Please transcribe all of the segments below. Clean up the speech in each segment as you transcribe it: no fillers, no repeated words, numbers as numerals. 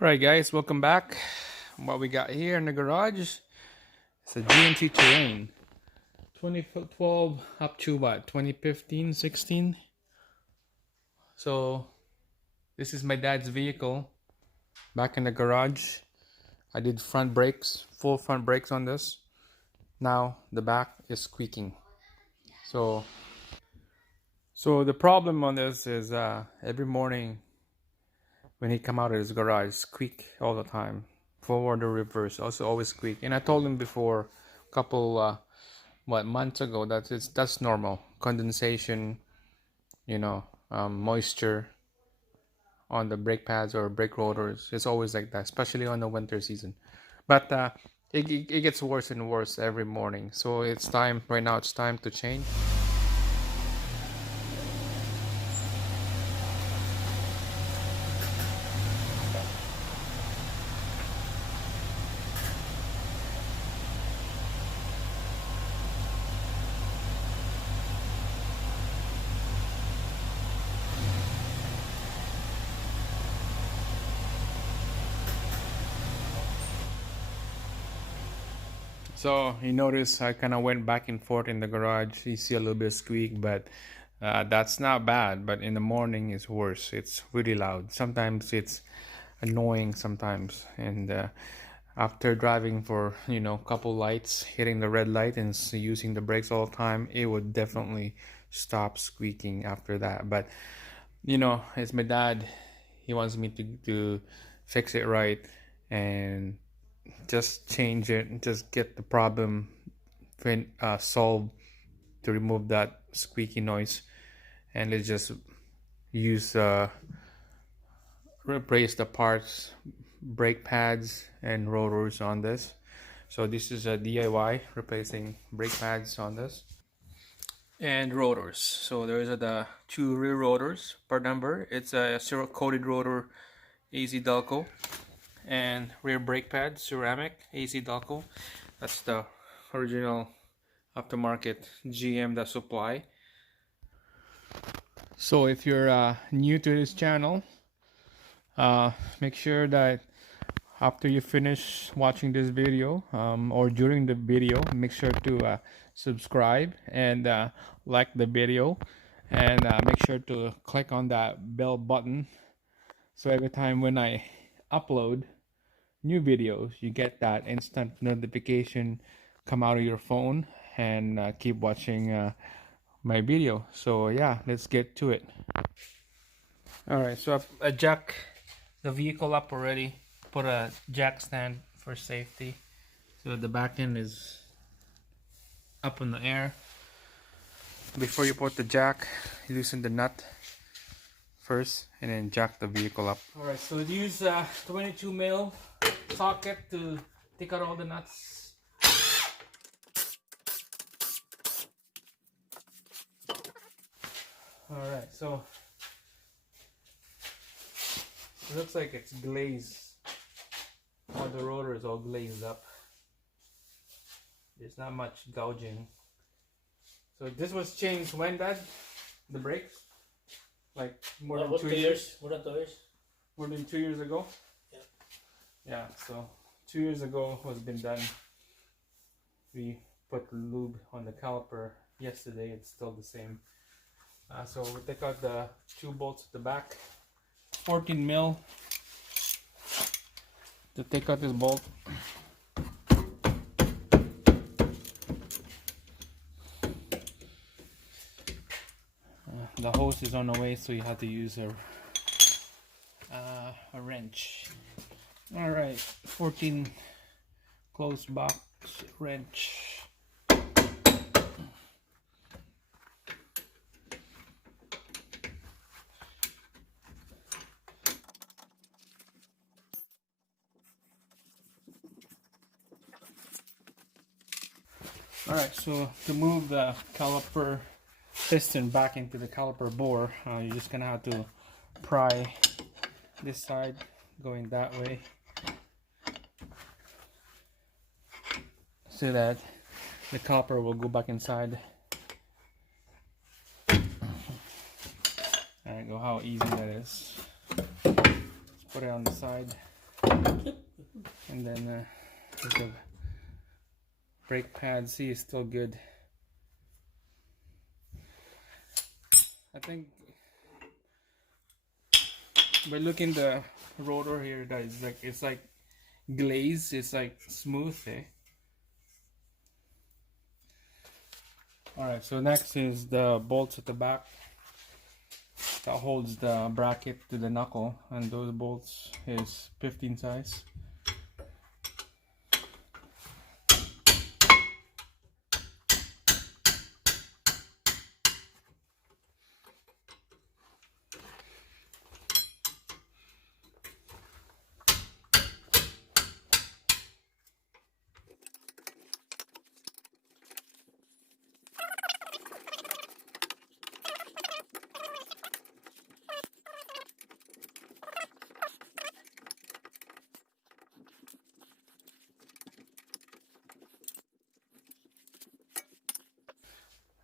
Alright guys, welcome back. What we got here in the garage is a GMC Terrain 2012 up to what, 2015, 16. So this is my dad's vehicle back in the garage. I did front brakes, full front brakes on this. Now the back is squeaking. So the problem on this is every morning when he come out of his garage, squeak all the time, forward or reverse, also always squeak. And I told him before, a couple months ago, that that's normal. Condensation, moisture on the brake pads or brake rotors. It's always like that, especially on the winter season. But it gets worse and worse every morning. So it's time right now. It's time to change. So you notice I kind of went back and forth in the garage. You see a little bit of squeak, but that's not bad. But in the morning it's worse. It's really loud. Sometimes it's annoying sometimes. And after driving for a couple lights, hitting the red light and using the brakes all the time, it would definitely stop squeaking after that. But it's my dad. He wants me to fix it right and just change it and just get the problem solved, to remove that squeaky noise. And let's just use replace the parts, brake pads and rotors on this. So this is a DIY, replacing brake pads on this and rotors. So there's the two rear rotors. Part number, it's a zero coated rotor, AZ Delco, and rear brake pad, ceramic, AZ Delco. That's the original aftermarket GM that supply. So if you're new to this channel, make sure that after you finish watching this video, or during the video, make sure to subscribe and like the video, and make sure to click on that bell button, so every time when I upload new videos, you get that instant notification come out of your phone, and keep watching my video. So yeah, let's get to it. Alright, so I jack the vehicle up already, put a jack stand for safety, so the back end is up in the air. Before you put the jack, loosen the nut first and then jack the vehicle up. Alright, so use 22 mil socket to take out all the nuts. Alright, so it looks like it's glazed. All the rotor is all glazed up. There's not much gouging. So this was changed when, Dad? The brakes? Like more than 2 years? More than 2 years. More than 2 years ago? Yeah. Yeah, so 2 years ago was been done. We put lube on the caliper yesterday. It's still the same. So we take out the two bolts at the back. 14 mil to take out this bolt. The hose is on the way, so you have to use a wrench. All right, 14 closed box wrench. Alright, so to move the caliper piston back into the caliper bore, you're just gonna have to pry this side going that way, so that the caliper will go back inside. There you go, how easy that is. Let's put it on the side. And then the brake pad, see, is still good. I think by looking the rotor here, that is like, it's like glazed, it's like smooth, eh? Alright, so next is the bolts at the back that holds the bracket to the knuckle, and those bolts is 15 size.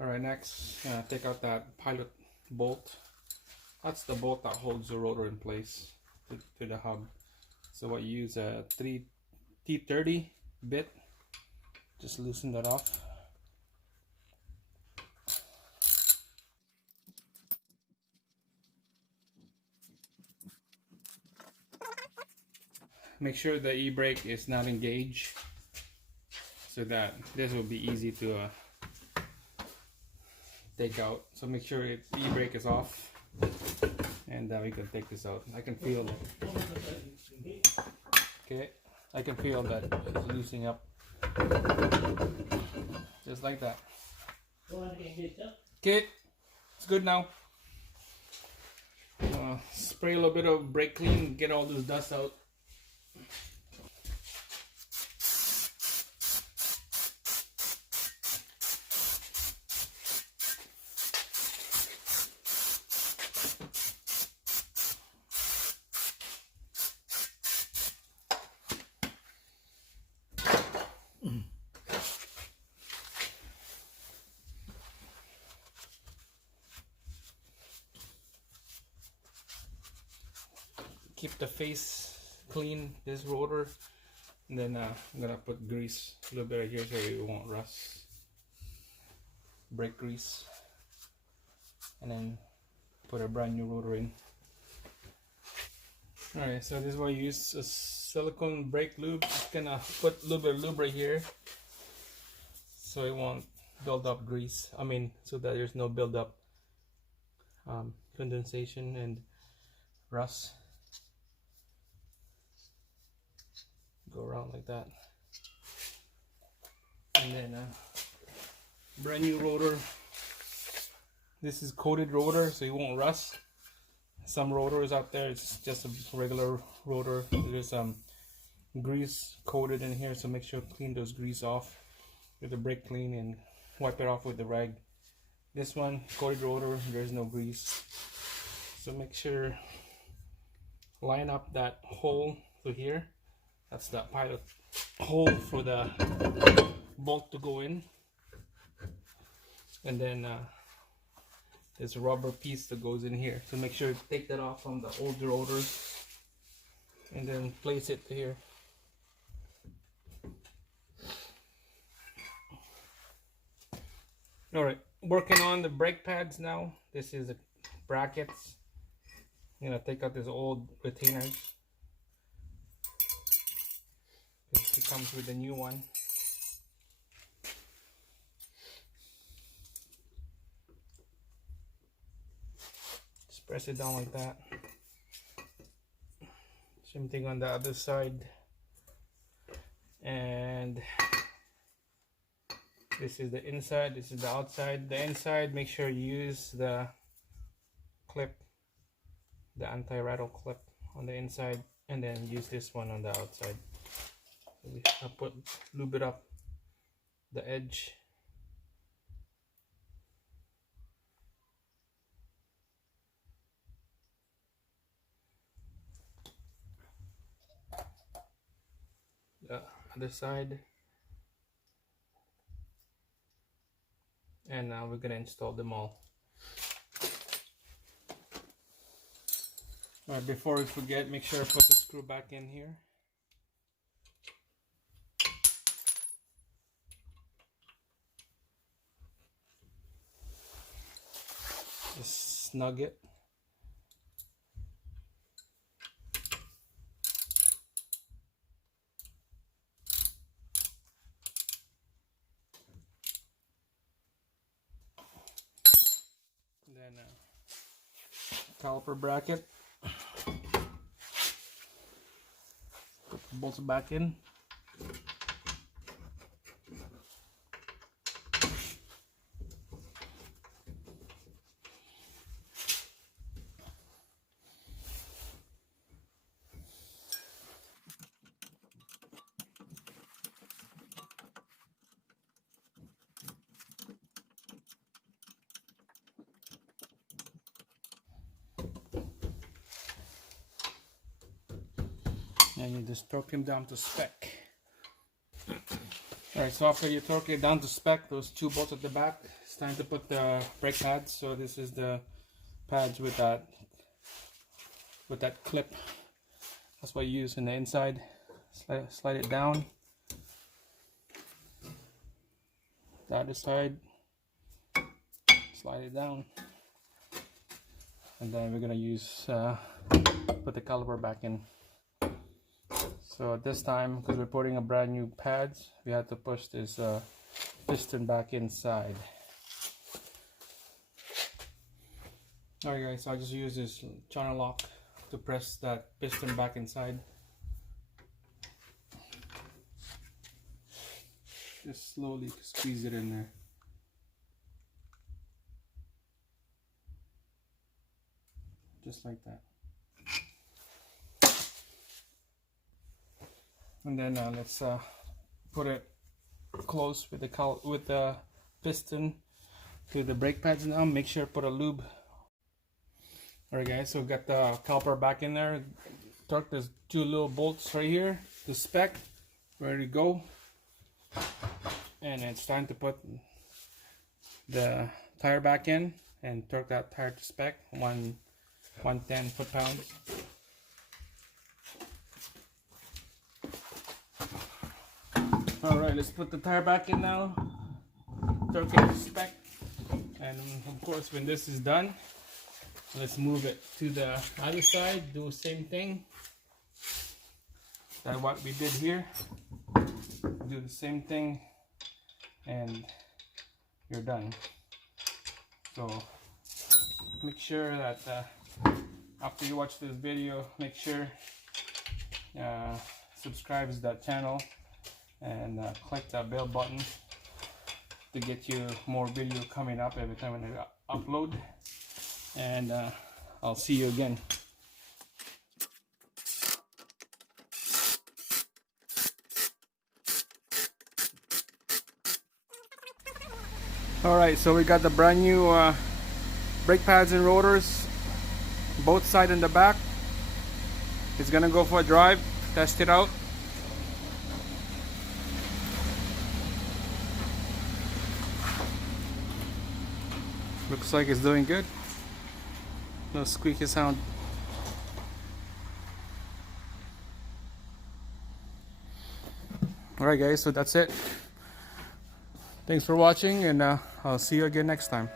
Alright, next, take out that pilot bolt. That's the bolt that holds the rotor in place to the hub. So what you use a T30 bit, just loosen that off. Make sure the e-brake is not engaged, so that this will be easy to take out. So make sure the e-brake is off, and we can take this out. I can feel it. Okay, I can feel that it's loosening up, just like that. Okay, it's good now. Spray a little bit of brake clean, get all this dust out. Keep the face clean, this rotor, and then I'm gonna put grease a little bit right here so it won't rust. Brake grease, and then put a brand new rotor in. Alright, so this is why you use a silicone brake lube. Just gonna put a little bit of lube right here so it won't build up grease. I mean, so that there's no build up condensation and rust. Go around like that, and then brand new rotor. This is coated rotor, so it won't rust. Some rotors out there, it's just a regular rotor. There's some grease coated in here, so make sure to clean those grease off with the brake clean and wipe it off with the rag. This one, coated rotor, there's no grease, so make sure line up that hole to here. That's the pilot hole for the bolt to go in, and then there's a rubber piece that goes in here, so make sure you take that off from the old rotor and then place it here. Alright, working on the brake pads now. This is the brackets. I'm gonna take out these old retainers. It comes with a new one. Just press it down like that. Same thing on the other side. And this is the inside, this is the outside. The inside, make sure you use the clip, the anti-rattle clip on the inside, and then use this one on the outside. So lube it up the edge. The other side, and now we're gonna install them all. Alright, before we forget, make sure I put the screw back in here. Just snug it. Then caliper bracket. Put the bolts back in. And you just torque him down to spec. Alright, so after you torque it down to spec, those two bolts at the back, it's time to put the brake pads. So this is the pads with that clip. That's what you use in the inside. Slide it down. The other side, slide it down. And then we're gonna use put the caliper back in. So at this time, because we're putting a brand new pads, we had to push this piston back inside. Alright guys, so I just use this channel lock to press that piston back inside. Just slowly squeeze it in there. Just like that. And then let's put it close with the piston to the brake pads now. Make sure to put a lube. Alright guys, so we got the caliper back in there. Torque these two little bolts right here to spec. Ready to go. And it's time to put the tire back in and torque that tire to spec. 110 foot-pounds. Alright, let's put the tire back in now. Torque it to spec. And of course, when this is done, let's move it to the other side. Do the same thing. That's what we did here. Do the same thing, and you're done. So make sure that after you watch this video, make sure subscribe to that channel and click that bell button to get you more video coming up every time when I upload. And I'll see you again. Alright, so we got the brand new brake pads and rotors, both sides and the back. It's gonna go for a drive, test it out. Looks like it's doing good. No squeaky sound. Alright guys, so that's it. Thanks for watching, and I'll see you again next time.